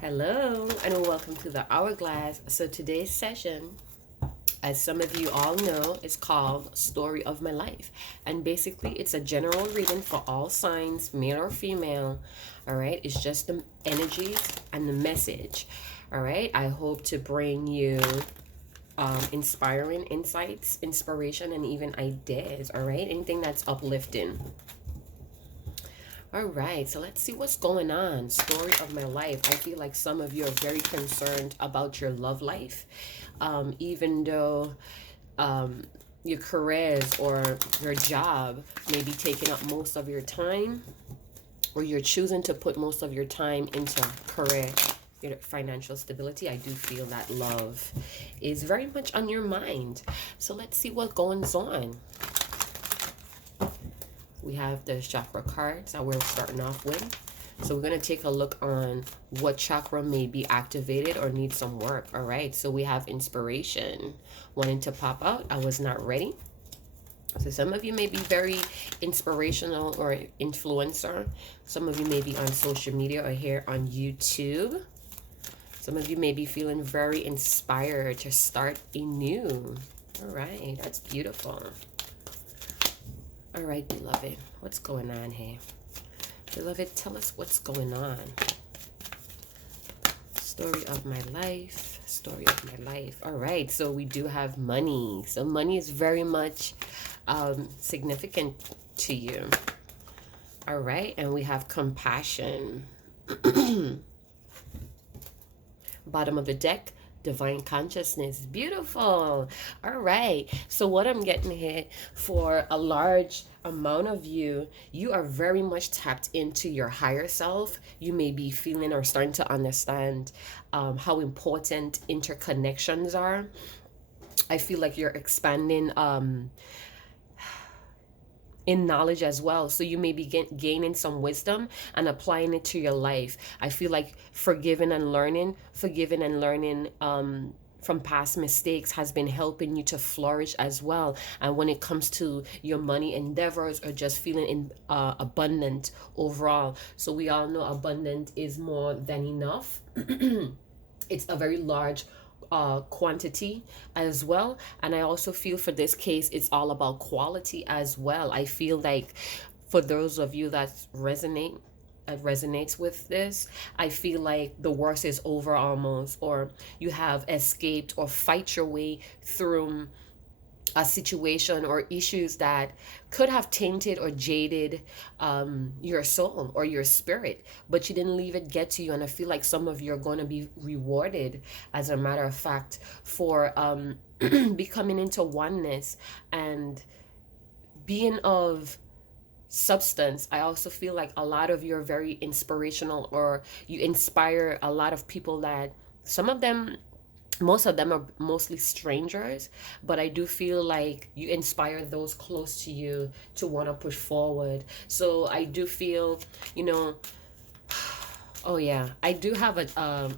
Hello and welcome to the Hourglass. So today's session, as some of you all know, is called Story of My Life. And basically it's a general reading for all signs, male or female. All right, it's just the energies and the message. All right, I hope to bring you inspiring insights, inspiration, and even ideas. All right, anything that's uplifting. All right, so let's see what's going on. Story of my life. I feel like some of you are very concerned about your love life, even though your careers or your job may be taking up most of your time, or you're choosing to put most of your time into career, your financial stability. I do feel that love is very much on your mind. So let's see what goes on. We have the chakra cards that we're starting off with. So we're going to take a look on what chakra may be activated or need some work. All right. So we have inspiration wanting to pop out. I was not ready. So some of you may be very inspirational or influencer. Some of you may be on social media or here on YouTube. Some of you may be feeling very inspired to start anew. All right. That's beautiful. All right, beloved, what's going on here? Beloved, tell us what's going on. Story of my life, story of my life. All right, so we do have money. So money is very much significant to you. All right, and we have compassion. Bottom of the deck, divine consciousness. Beautiful. All right, so what I'm getting here, for a large amount of you, you are very much tapped into your higher self. You may be feeling or starting to understand how important interconnections are. I feel like you're expanding in knowledge as well. So you may be gaining some wisdom and applying it to your life. I feel like forgiving and learning from past mistakes has been helping you to flourish as well. And when it comes to your money endeavors or just feeling abundant overall. So we all know abundant is more than enough. It's a very large quantity as well. And I also feel for this case, it's all about quality as well. I feel like for those of you that resonates with this, I feel like the worst is over almost, or you have escaped or fight your way through a situation or issues that could have tainted or jaded your soul or your spirit, but you didn't leave it get to you. And I feel like some of you are going to be rewarded, as a matter of fact, for becoming into oneness and being of substance. I also feel like a lot of you are very inspirational, or you inspire a lot of people that most of them are mostly strangers, but I do feel like you inspire those close to you to want to push forward. So I do feel, you know, oh yeah, I do have a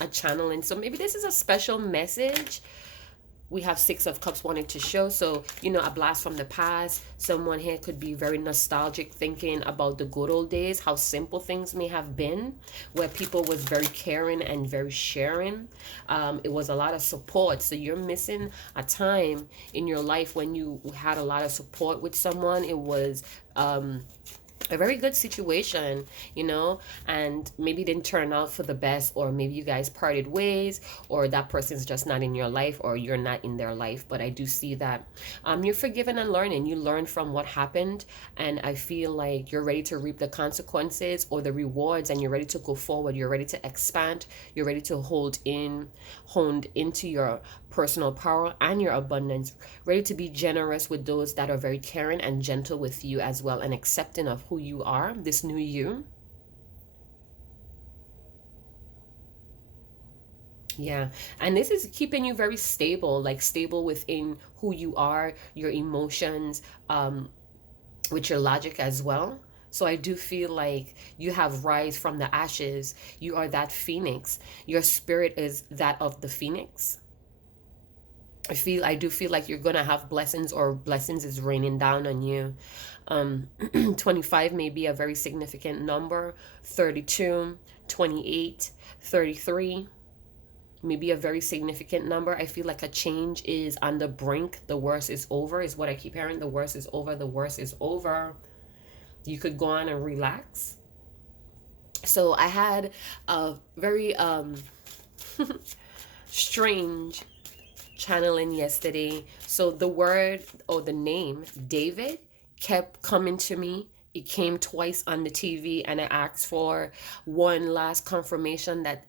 a channel, and so maybe this is a special message. We have Six of Cups wanting to show. So, a blast from the past. Someone here could be very nostalgic, thinking about the good old days, how simple things may have been, where people was very caring and very sharing. It was a lot of support. So you're missing a time in your life when you had a lot of support with someone. It was a very good situation, and maybe didn't turn out for the best, or maybe you guys parted ways, or that person's just not in your life, or you're not in their life. But I do see that you're forgiven and learning. You learn from what happened, and I feel like you're ready to reap the consequences or the rewards, and you're ready to go forward. You're ready to expand. You're ready to honed into your personal power and your abundance, ready to be generous with those that are very caring and gentle with you as well, and accepting of who you are, this new you. Yeah, and this is keeping you very stable, like stable within who you are, your emotions, with your logic as well. So I do feel like you have rise from the ashes. You are that phoenix. Your spirit is that of the phoenix. I do feel like you're gonna have blessings, or blessings is raining down on you. 25 may be a very significant number. 32, 28, 33 may be a very significant number. I feel like a change is on the brink. The worst is over, is what I keep hearing. The worst is over. The worst is over. You could go on and relax. So I had a very strange channeling yesterday. So the word, or the name David, kept coming to me. It came twice on the TV, and I asked for one last confirmation that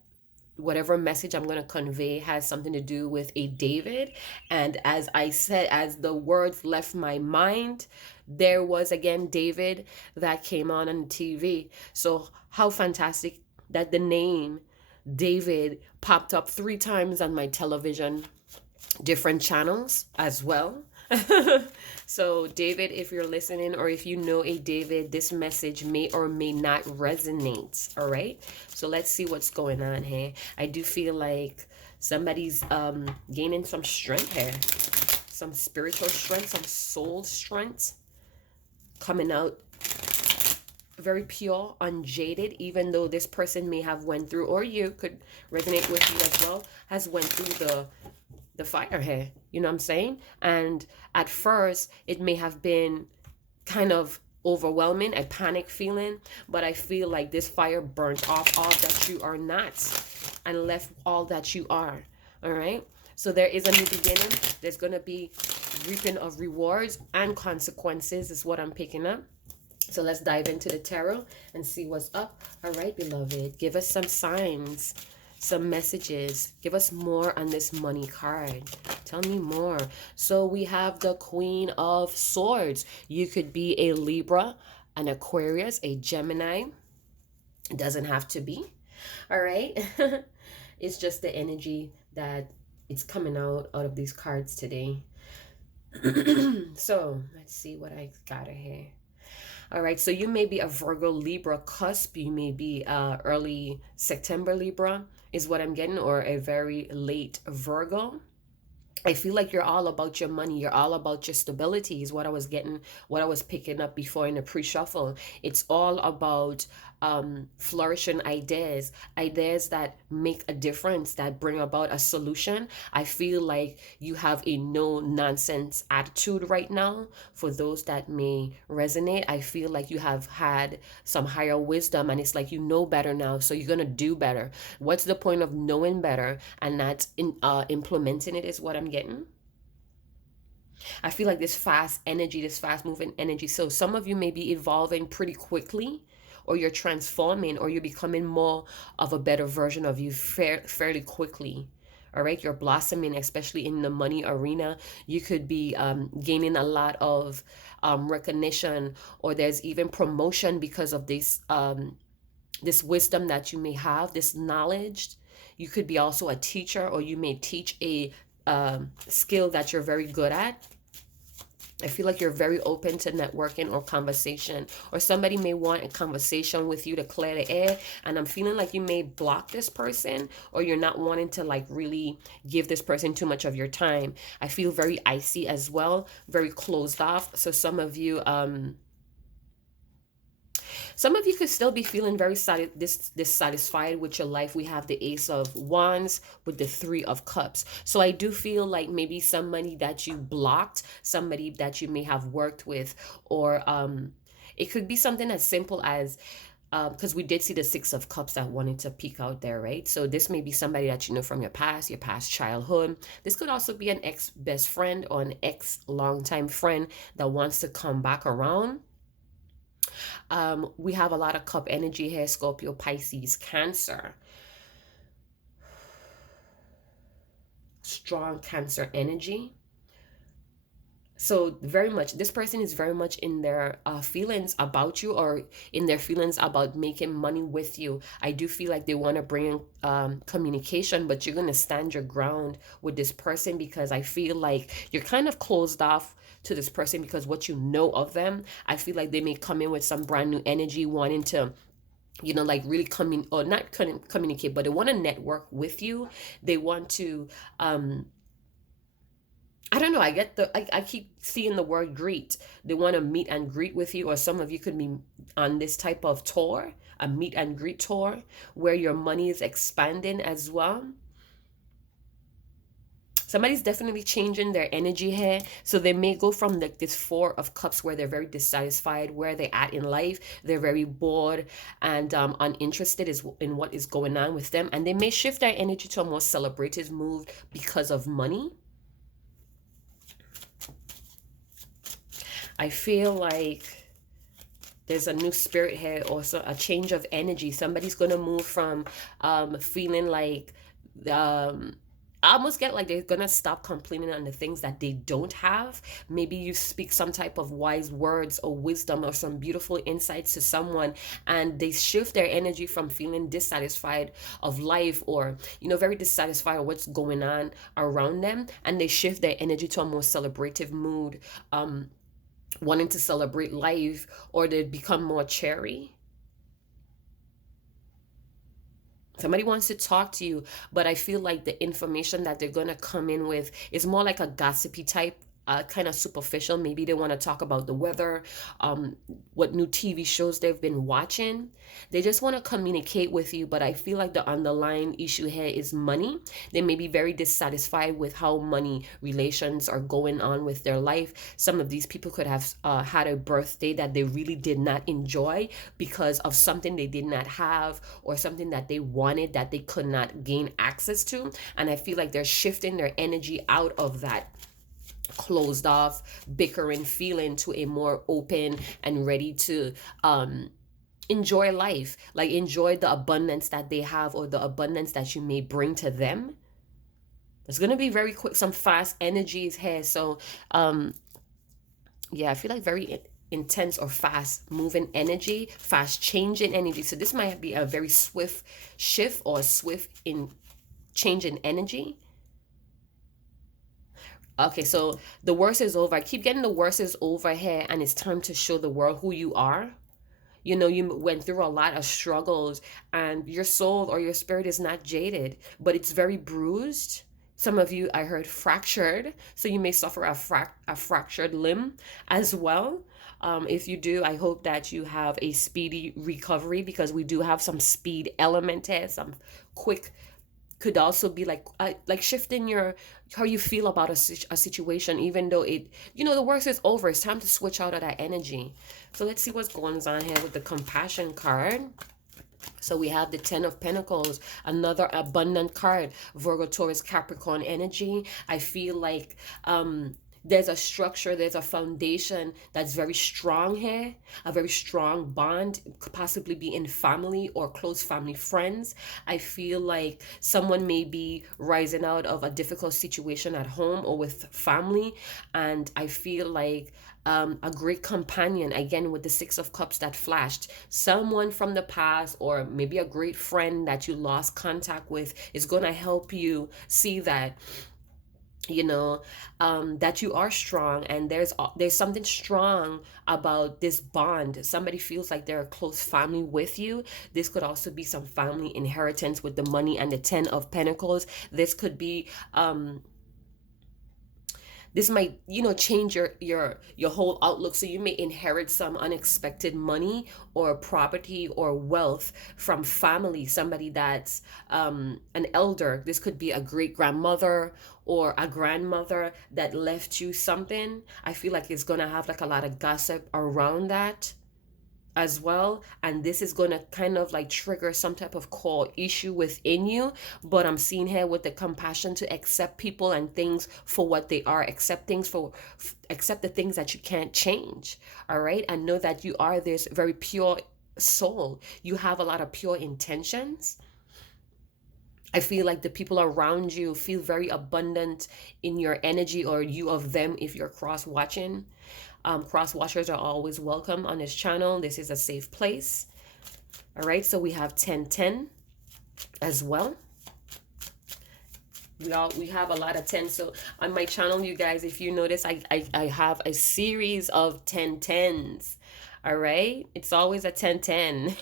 whatever message I'm going to convey has something to do with a David. And as I said, as the words left my mind, there was again David that came on the TV. So how fantastic that the name David popped up 3 times on my television, different channels as well. So David, if you're listening, or if you know a David, this message may or may not resonate. All right, so let's see what's going on here. I do feel like somebody's gaining some strength here, some spiritual strength, some soul strength, coming out very pure, unjaded, even though this person may have went through, or you could resonate with you as well, has went through the fire here, you know what I'm saying? And at first it may have been kind of overwhelming, a panic feeling, but I feel like this fire burnt off all that you are not and left all that you are. All right, so there is a new beginning. There's going to be reaping of rewards and consequences, is what I'm picking up. So let's dive into the tarot and see what's up. All right, beloved, give us some signs, some messages. Give us more on this money card. Tell me more. So we have the Queen of Swords. You could be a Libra, an Aquarius, a Gemini. It doesn't have to be. All right. It's just the energy that it's coming out of these cards today. So let's see what I got here. All right, so you may be a Virgo Libra cusp. You may be early September Libra is what I'm getting, or a very late Virgo. I feel like you're all about your money. You're all about your stability, is what I was getting, what I was picking up before in the pre-shuffle. It's all about flourishing ideas, ideas that make a difference, that bring about a solution. I feel like you have a no nonsense attitude right now. For those that may resonate, I feel like you have had some higher wisdom, and it's like you know better now, so you're gonna do better. What's the point of knowing better and not implementing it, is what I'm getting. I feel like this fast energy, this fast moving energy. So some of you may be evolving pretty quickly, or you're transforming, or you're becoming more of a better version of you fairly quickly. All right, you're blossoming, especially in the money arena. You could be gaining a lot of recognition, or there's even promotion because of this wisdom that you may have, this knowledge. You could be also a teacher, or you may teach a skill that you're very good at. I feel like you're very open to networking or conversation, or somebody may want a conversation with you to clear the air, and I'm feeling like you may block this person, or you're not wanting to like really give this person too much of your time. I feel very icy as well, very closed off. So some of you could still be feeling very dissatisfied with your life. We have the Ace of Wands with the Three of Cups. So I do feel like maybe somebody that you blocked, somebody that you may have worked with, or it could be something as simple as because we did see the Six of Cups that wanted to peek out there, right? So this may be somebody that you know from your past childhood. This could also be an ex best friend, or an ex longtime friend that wants to come back around. We have a lot of cup energy here: Scorpio, Pisces, Cancer. Strong Cancer energy. So very much, this person is very much in their feelings about you, or in their feelings about making money with you. I do feel like they want to bring communication, but you're going to stand your ground with this person, because I feel like you're kind of closed off to this person because what you know of them. I feel like they may come in with some brand new energy, wanting to like really come in, or not communicate, but they want to network with you. They want to I don't know. I keep seeing the word greet. They want to meet and greet with you, or some of you could be on this type of tour, a meet and greet tour, where your money is expanding as well. Somebody's definitely changing their energy here. So they may go from like this Four of Cups where they're very dissatisfied, where they're at in life. They're very bored and uninterested in what is going on with them. And they may shift their energy to a more celebrative mood because of money. I feel like there's a new spirit here, also a change of energy. Somebody's going to move from feeling like I almost get like they're gonna stop complaining on the things that they don't have. Maybe you speak some type of wise words or wisdom or some beautiful insights to someone, and they shift their energy from feeling dissatisfied of life, or very dissatisfied with what's going on around them, and they shift their energy to a more celebrative mood, wanting to celebrate life, or they become more cheery. Somebody wants to talk to you, but I feel like the information that they're going to come in with is more like a gossipy type, kind of superficial. Maybe they want to talk about the weather, what new TV shows they've been watching. They just want to communicate with you, but I feel like the underlying issue here is money. They may be very dissatisfied with how money relations are going on with their life. Some of these people could have had a birthday that they really did not enjoy because of something they did not have, or something that they wanted that they could not gain access to. And I feel like they're shifting their energy out of that closed off, bickering feeling to a more open and ready to enjoy life, like enjoy the abundance that they have, or the abundance that you may bring to them. It's going to be very quick, some fast energies here. So yeah, I feel like very intense or fast moving energy, fast changing energy. So this might be a very swift shift, or a swift in change in energy. Okay, so the worst is over. I keep getting the worst is over here, and it's time to show the world who you are. You went through a lot of struggles, and your soul or your spirit is not jaded, but it's very bruised. Some of you, I heard, fractured. So you may suffer a fractured limb as well. If you do, I hope that you have a speedy recovery, because we do have some speed element here, some quick. Could also be like shifting your how you feel about a situation, even though the worst is over. It's time to switch out of that energy. So let's see what's going on here with the Compassion card. So we have the Ten of Pentacles, another abundant card. Virgo, Taurus, Capricorn energy. I feel like there's a structure, there's a foundation that's very strong here, a very strong bond, could possibly be in family or close family friends. I feel like someone may be rising out of a difficult situation at home or with family, and I feel like a great companion, again with the Six of Cups that flashed, someone from the past, or maybe a great friend that you lost contact with, is going to help you see that that you are strong, and there's something strong about this bond. Somebody feels like they're a close family with you. This could also be some family inheritance with the money and the Ten of Pentacles. This could be this might change your whole outlook. So you may inherit some unexpected money or property or wealth from family, somebody that's an elder. This could be a great grandmother or a grandmother that left you something. I feel like it's gonna have like a lot of gossip around that as well, and this is going to kind of like trigger some type of core issue within you. But I'm seeing here with the compassion to accept people and things for what they are, accept the things that you can't change. All right, and know that you are this very pure soul. You have a lot of pure intentions. I feel like the people around you feel very abundant in your energy, or you of them if you're cross watching. Cross watchers are always welcome on this channel. This is a safe place. All right, so we have 1010 as well. We have a lot of 10. So on my channel, you guys, if you notice, I have a series of 1010s. All right, it's always a 1010.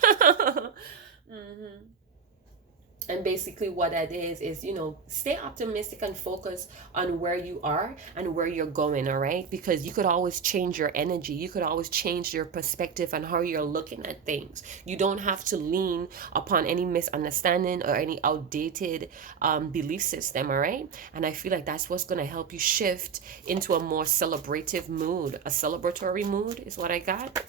And basically what that is, stay optimistic and focus on where you are and where you're going, all right? Because you could always change your energy. You could always change your perspective on how you're looking at things. You don't have to lean upon any misunderstanding or any outdated belief system, all right? And I feel like that's what's going to help you shift into a more celebrative mood. A celebratory mood is what I got.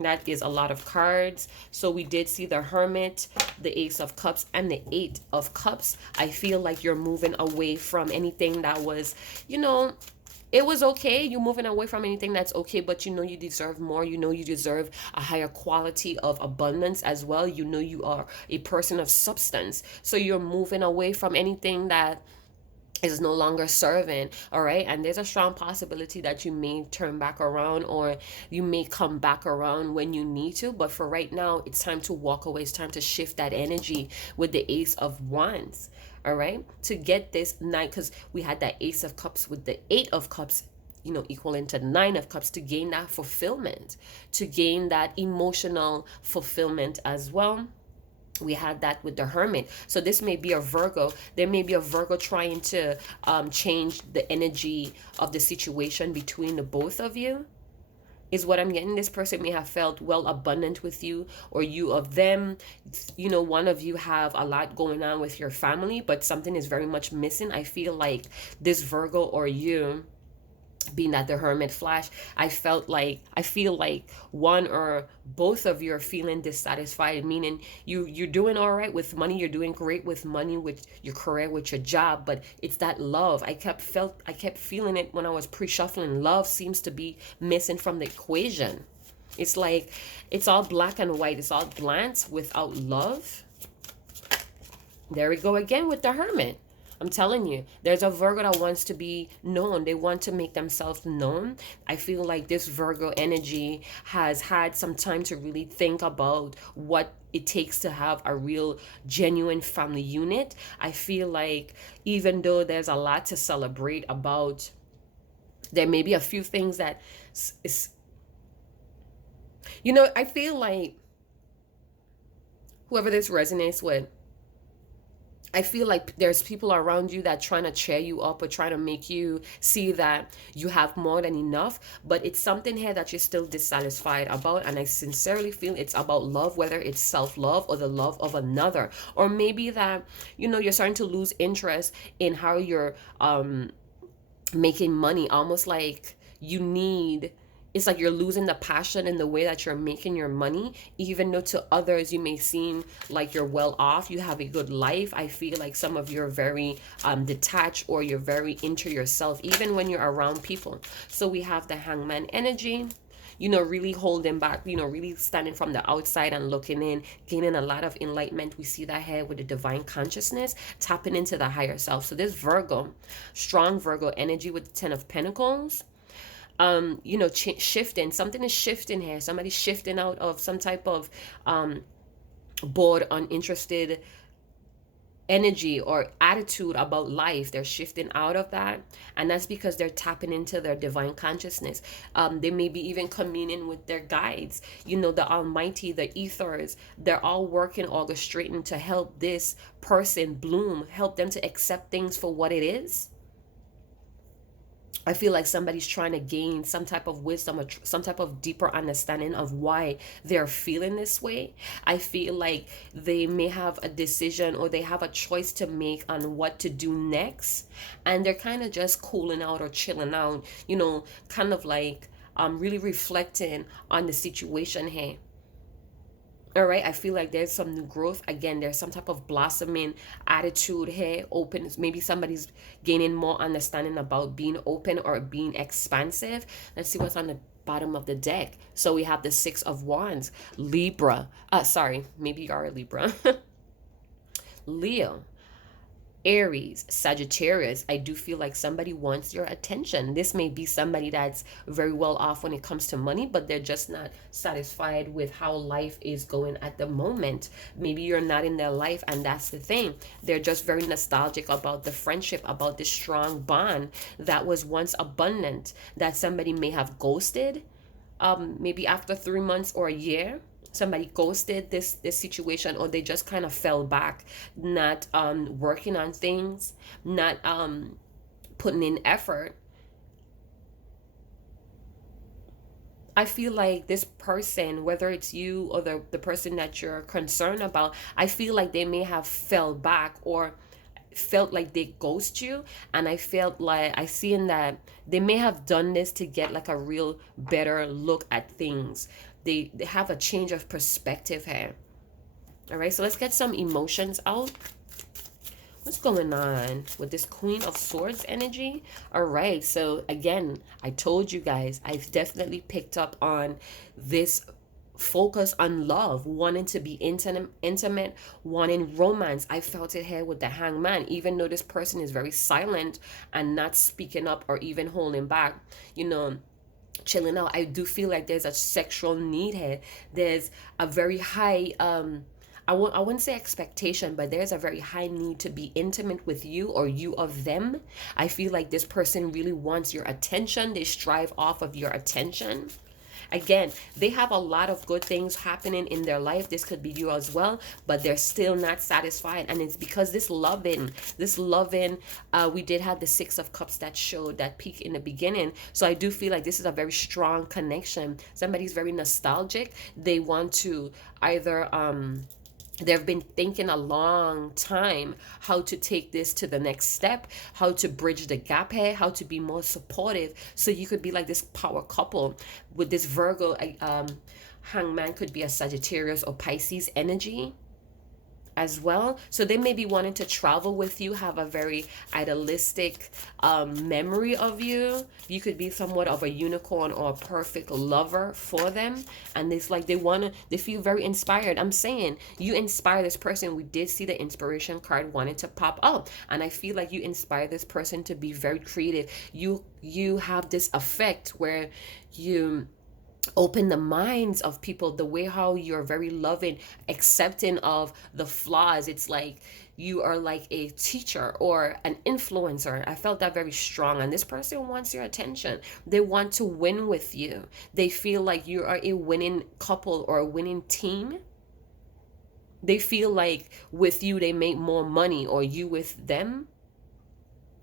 That is a lot of cards. So we did see the Hermit, the Ace of Cups, and the Eight of Cups. I feel like you're moving away from anything that was, it was okay. You're moving away from anything that's okay, but you deserve more. You deserve a higher quality of abundance as well. You are a person of substance. So you're moving away from anything that is no longer serving, all right? And there's a strong possibility that you may turn back around, or you may come back around when you need to, but for right now it's time to walk away. It's time to shift that energy with the Ace of Wands, all right? To get this night, because we had that Ace of Cups with the Eight of Cups, equaling to Nine of Cups, to gain that fulfillment, to gain that emotional fulfillment as well. We had that with the Hermit. So this may be a Virgo. There may be a Virgo trying to change the energy of the situation between the both of you, is what I'm getting. This person may have felt well abundant with you, or you of them. One of you have a lot going on with your family, but something is very much missing. I feel like this Virgo or you, being that the Hermit flash, I feel like one or both of you are feeling dissatisfied, meaning you're doing all right with money, you're doing great with money, with your career, with your job, but it's that love. I kept feeling it when I was pre-shuffling. Love seems to be missing from the equation. It's like it's all black and white, it's all bland without love. There we go again with the Hermit. I'm telling you, there's a Virgo that wants to be known. They want to make themselves known. I feel like this Virgo energy has had some time to really think about what it takes to have a real, genuine family unit. I feel like even though there's a lot to celebrate about, there may be a few things that is, I feel like whoever this resonates with, I feel like there's people around you that trying to cheer you up or trying to make you see that you have more than enough, but it's something here that you're still dissatisfied about. And I sincerely feel it's about love, whether it's self-love or the love of another, or maybe that you're starting to lose interest in how you're making money, almost like it's like you're losing the passion in the way that you're making your money, even though to others you may seem like you're well off, you have a good life. I feel like some of you are very detached, or you're very into yourself, even when you're around people. So we have the Hangman energy, really holding back, really standing from the outside and looking in, gaining a lot of enlightenment. We see that here with the divine consciousness, tapping into the higher self. So this Virgo, strong Virgo energy with the Ten of Pentacles. Shifting. Something is shifting here. Somebody's shifting out of some type of bored, uninterested energy or attitude about life. They're shifting out of that, and that's because they're tapping into their divine consciousness. They may be even communing with their guides, the Almighty, the ethers. They're all working, orchestrating to help this person bloom, help them to accept things for what it is. I feel like somebody's trying to gain some type of wisdom or some type of deeper understanding of why they're feeling this way. I feel like they may have a decision, or they have a choice to make on what to do next, and they're kind of just cooling out or chilling out, kind of like really reflecting on the situation here. All right, I feel like there's some new growth. Again, there's some type of blossoming attitude here. Open. Maybe somebody's gaining more understanding about being open or being expansive. Let's see what's on the bottom of the deck. So we have the Six of Wands. Libra. Sorry, maybe you are a Libra. Leo. Aries, Sagittarius. I do feel like somebody wants your attention. This may be somebody that's very well off when it comes to money, but they're just not satisfied with how life is going at the moment. Maybe you're not in their life, and that's the thing. They're just very nostalgic about the friendship, about this strong bond that was once abundant, that somebody may have ghosted maybe after 3 months or a year. somebody ghosted this situation, or they just kind of fell back, not working on things, not putting in effort. I feel like this person, whether it's you or the person that you're concerned about, I feel like they may have fell back or felt like they ghost you. And I felt like I see in that they may have done this to get like a real better look at things. They have a change of perspective here. All right, so let's get some emotions out. What's going on with this Queen of Swords energy? All right, so again, I told you guys, I've definitely picked up on this focus on love, wanting to be intimate, wanting romance. I felt it here with the Hangman, even though this person is very silent and not speaking up or even holding back, you know, chilling out. I do feel like there's a sexual need here. There's a very high I wouldn't say expectation, but there's a very high need to be intimate with you or you of them. I feel like this person really wants your attention. They strive off of your attention. Again, they have a lot of good things happening in their life. This could be you as well, but they're still not satisfied. And it's because this loving, we did have the Six of Cups that showed that peak in the beginning. So I do feel like this is a very strong connection. Somebody's very nostalgic. They want to either, they've been thinking a long time how to take this to the next step, how to bridge the gap here, how to be more supportive. So you could be like this power couple with this Virgo. Hangman could be a Sagittarius or Pisces energy as well. So they may be wanting to travel with you, have a very idealistic memory of you. You could be somewhat of a unicorn or a perfect lover for them. And it's like they feel very inspired. I'm saying you inspire this person. We did see the inspiration card wanted to pop up. And I feel like you inspire this person to be very creative. You have this effect where you open the minds of people, the way how you're very loving, accepting of the flaws. It's like you are like a teacher or an influencer. I felt that very strong. And this person wants your attention. They want to win with you. They feel like you are a winning couple or a winning team. They feel like with you they make more money, or you with them.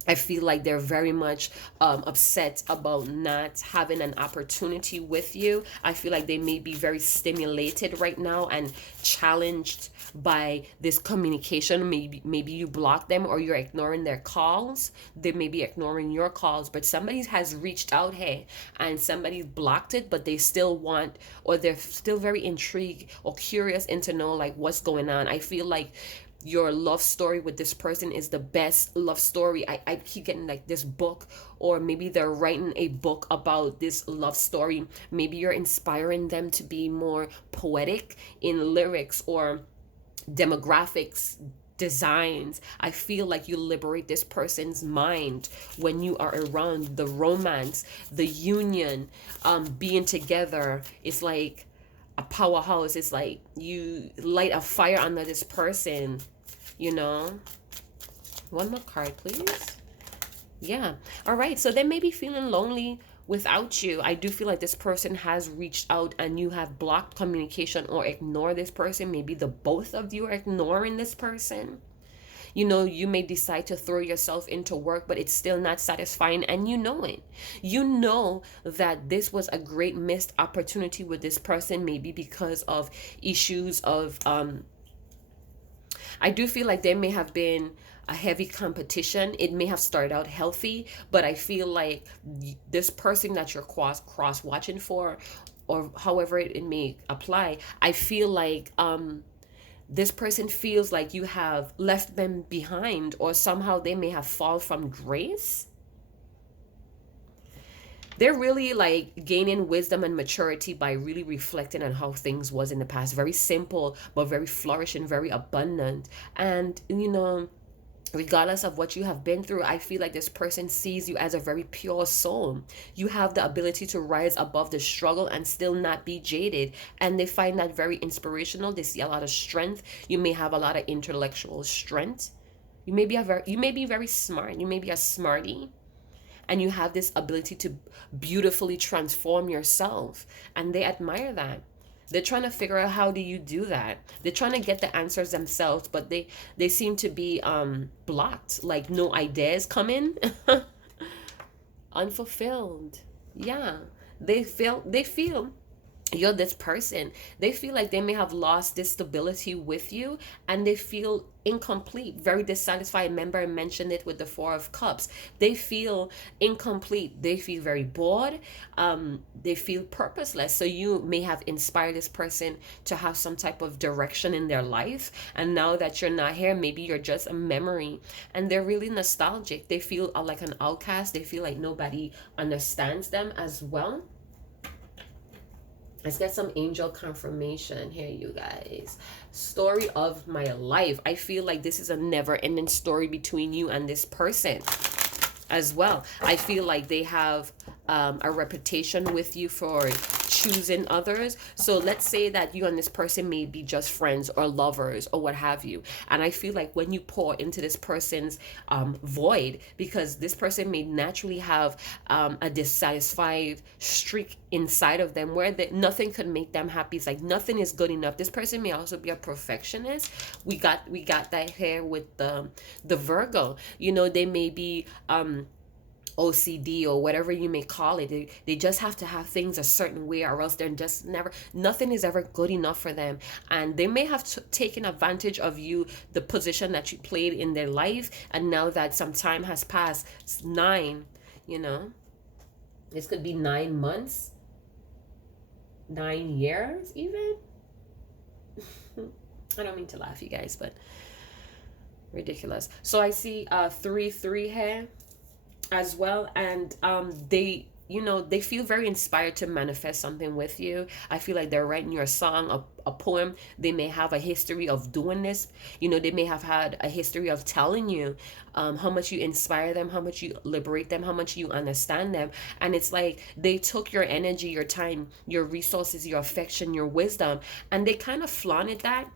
I feel like they're very much upset about not having an opportunity with you. I feel like they may be very stimulated right now and challenged by this communication. Maybe you block them or you're ignoring their calls. They may be ignoring your calls, but somebody has reached out here and somebody blocked it, but they still want, or they're still very intrigued or curious into know like what's going on. I feel like your love story with this person is the best love story. I keep getting like this book, or maybe they're writing a book about this love story. Maybe you're inspiring them to be more poetic in lyrics or demographics, designs. I feel like you liberate this person's mind when you are around. The romance, the union, being together. It's like a powerhouse. It's like you light a fire under this person, you know. One more card, please. Yeah. All right. So they may be feeling lonely without you. I do feel like this person has reached out and you have blocked communication or ignore this person. Maybe the both of you are ignoring this person. You know, you may decide to throw yourself into work, but it's still not satisfying, and you know it. You know that this was a great missed opportunity with this person, maybe because of issues of I do feel like there may have been a heavy competition. It may have started out healthy, but I feel like this person that you're cross watching for, or however it may apply, I feel like this person feels like you have left them behind, or somehow they may have fallen from grace. They're really like gaining wisdom and maturity by really reflecting on how things was in the past. Very simple, but very flourishing, very abundant. And, you know, regardless of what you have been through, I feel like this person sees you as a very pure soul. You have the ability to rise above the struggle and still not be jaded. And they find that very inspirational. They see a lot of strength. You may have a lot of intellectual strength. You may be very smart. You may be a smarty. And you have this ability to beautifully transform yourself. And they admire that. They're trying to figure out how do you do that. They're trying to get the answers themselves, but they seem to be blocked. Like no ideas come in. Unfulfilled. Yeah. They feel you're this person. They feel like they may have lost this stability with you, and they feel incomplete, very dissatisfied. Remember, I mentioned it with the Four of Cups. They feel incomplete. They feel very bored. They feel purposeless. So you may have inspired this person to have some type of direction in their life. And now that you're not here, maybe you're just a memory. And they're really nostalgic. They feel like an outcast. They feel like nobody understands them as well. Let's get some angel confirmation here, you guys. Story of my life. I feel like this is a never-ending story between you and this person as well. I feel like they have a reputation with you for choosing others. So let's say that you and this person may be just friends or lovers or what have you. And I feel like when you pour into this person's void, because this person may naturally have a dissatisfied streak inside of them where nothing could make them happy. It's like nothing is good enough. This person may also be a perfectionist. We got that here with the Virgo. You know, they may be OCD or whatever you may call it. They just have to have things a certain way, or else they're just nothing is ever good enough for them. And they may have taken advantage of you, the position that you played in their life. And now that some time has passed, it's 9, this could be 9 months, 9 years even. I don't mean to laugh, you guys, but ridiculous. So I see 3 here as well, and they feel very inspired to manifest something with you. I feel like they're writing you a song, a poem. They may have a history of doing this. They may have had a history of telling you how much you inspire them, how much you liberate them, how much you understand them. And it's like they took your energy, your time, your resources, your affection, your wisdom, and they kind of flaunted that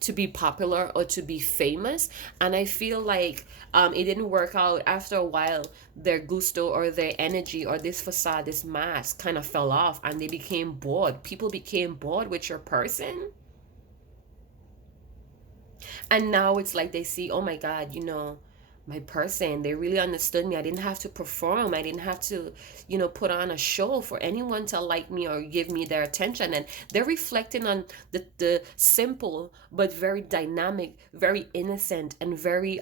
to be popular or to be famous. And I feel like it didn't work out. After a while, their gusto or their energy or this facade, this mask kind of fell off, and they became bored. People became bored with your person. And now it's like they see, oh my God, my person, they really understood me. I didn't have to perform. I didn't have to, put on a show for anyone to like me or give me their attention. And they're reflecting on the simple but very dynamic, very innocent, and very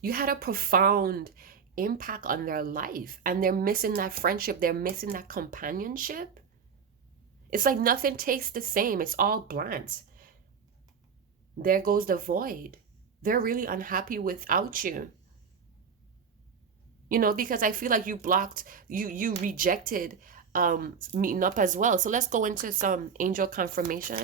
you had a profound impact on their life, and they're missing that friendship. They're missing that companionship. It's like nothing tastes the same. It's all bland. There goes the void. They're really unhappy without you. Because I feel like you blocked, you rejected meeting up as well. So let's go into some angel confirmation.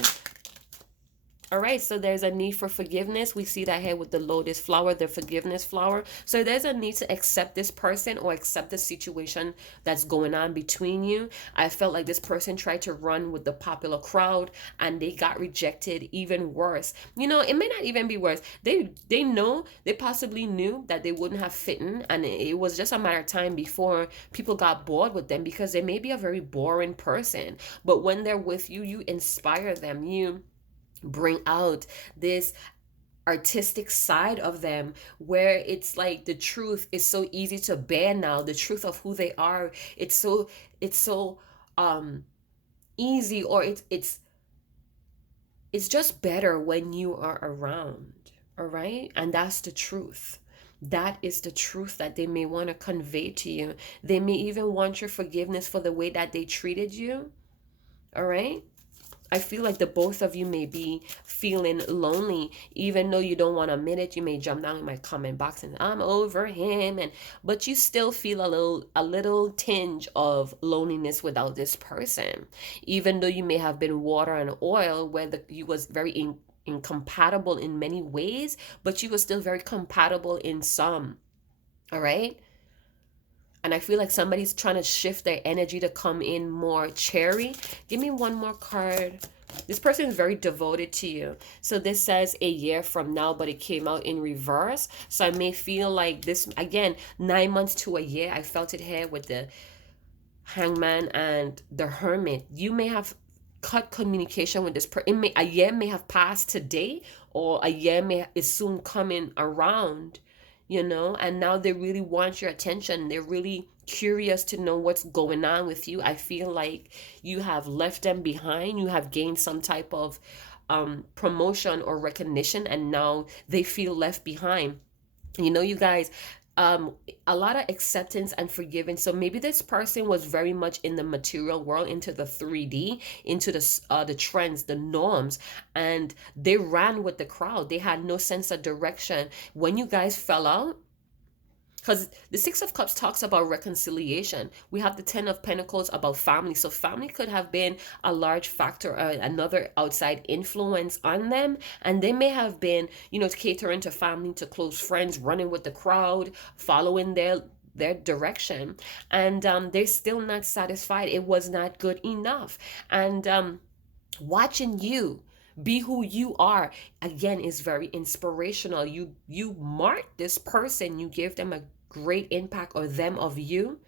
All right, so there's a need for forgiveness. We see that here with the lotus flower, the forgiveness flower. So there's a need to accept this person or accept the situation that's going on between you. I felt like this person tried to run with the popular crowd, and they got rejected. Even worse. It may not even be worse. They possibly knew that they wouldn't have fit in, and it was just a matter of time before people got bored with them, because they may be a very boring person. But when they're with you, you inspire them. You bring out this artistic side of them, where it's like the truth is so easy to bear now. The truth of who they are, it's so easy, or it's just better when you are around. All right, and that's the truth. That is the truth that they may want to convey to you. They may even want your forgiveness for the way that they treated you. All right, I feel like the both of you may be feeling lonely, even though you don't want to admit it. You may jump down in my comment box and I'm over him, but you still feel a little tinge of loneliness without this person, even though you may have been water and oil, where you was very incompatible in many ways, but you were still very compatible in some. All right. And I feel like somebody's trying to shift their energy to come in more cherry. Give me one more card. This person is very devoted to you. So this says a year from now, but it came out in reverse. So I may feel like this, again, 9 months to a year. I felt it here with Hangman and the Hermit. You may have cut communication with this person. A year may have passed today, or a year is soon coming around, and now they really want your attention. They're really curious to know what's going on with you. I feel like you have left them behind. You have gained some type of promotion or recognition, and now they feel left behind. You guys, a lot of acceptance and forgiving. So maybe this person was very much in the material world, into the 3D, into the trends, the norms, and they ran with the crowd. They had no sense of direction. When you guys fell out, because the Six of Cups talks about reconciliation. We have the Ten of Pentacles about family. So family could have been a large factor, another outside influence on them. And they may have been, catering to family, to close friends, running with the crowd, following their direction. And they're still not satisfied. It was not good enough. And watching you be who you are again is very inspirational. You mark this person, you give them a great impact, or them of you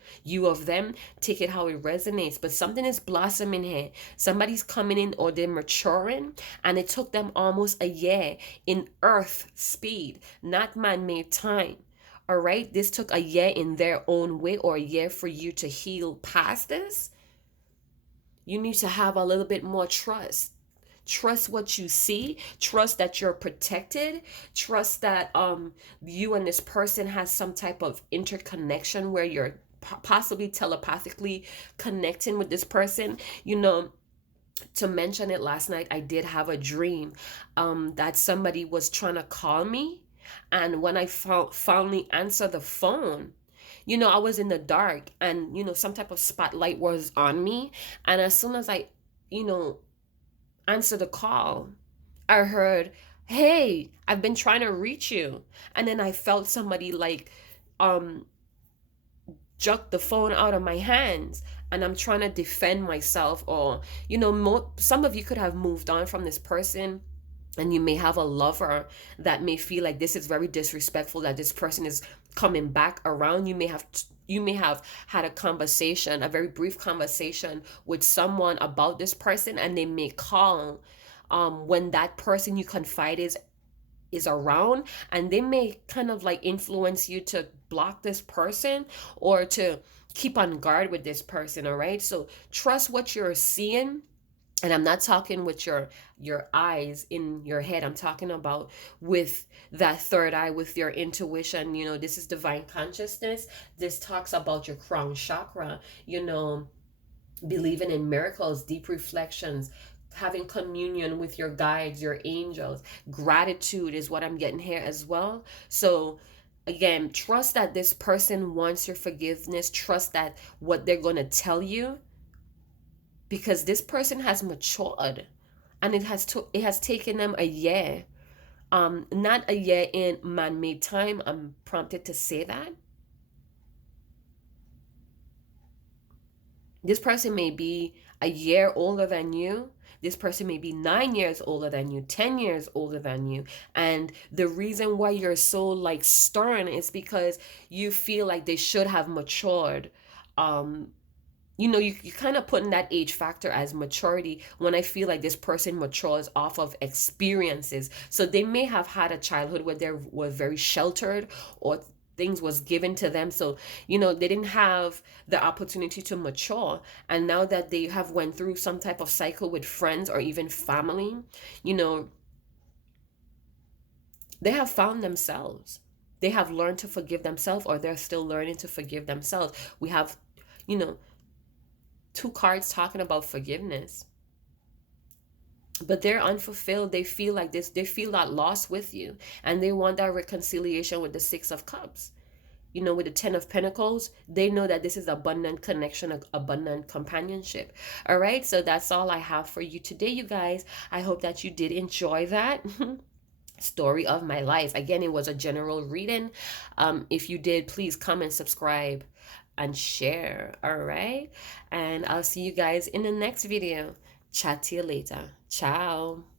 of them. Take it how it resonates, but something is blossoming here. Somebody's coming in, or they're maturing, and it took them almost a year in earth speed, not man-made time. All right, this took a year in their own way, or a year for you to heal past this. You need to have a little bit more trust. Trust what you see. Trust that you're protected. Trust that you and this person has some type of interconnection where you're possibly telepathically connecting with this person. To mention it, last night I did have a dream that somebody was trying to call me, and when I finally answered the phone, I was in the dark, and some type of spotlight was on me, and as soon as I answer the call, I heard, "Hey, I've been trying to reach you." And then I felt somebody like jerk the phone out of my hands, and I'm trying to defend myself. Or some of you could have moved on from this person, and you may have a lover that may feel like this is very disrespectful, that this person is coming back around. You may have had a conversation, a very brief conversation with someone about this person, and they may call when that person you confide is around, and they may kind of like influence you to block this person, or to keep on guard with this person. All right, so trust what you're seeing. And I'm not talking with your eyes in your head. I'm talking about with that third eye, with your intuition. This is divine consciousness. This talks about your crown chakra, believing in miracles, deep reflections, having communion with your guides, your angels. Gratitude is what I'm getting here as well. So again, trust that this person wants your forgiveness. Trust that what they're going to tell you, because this person has matured, and it has taken them a year, not a year in man-made time. I'm prompted to say that. This person may be a year older than you. This person may be 9 years older than you, 10 years older than you. And the reason why you're so like stern is because you feel like they should have matured. You kind of put in that age factor as maturity, when I feel like this person matures off of experiences. So they may have had a childhood where they were very sheltered, or things was given to them. So, they didn't have the opportunity to mature. And now that they have went through some type of cycle with friends or even family, they have found themselves. They have learned to forgive themselves, or they're still learning to forgive themselves. We have, two cards talking about forgiveness, but they're unfulfilled. They feel like this, they feel that loss with you, and they want that reconciliation with the Six of Cups. With the Ten of Pentacles, they know that this is abundant connection, abundant companionship. All right, so that's all I have for you today, you guys. I hope that you did enjoy that story of my life. Again, it was a general reading. If you did, please comment, subscribe, and share. All right, and I'll see you guys in the next video. Chat to you later. Ciao.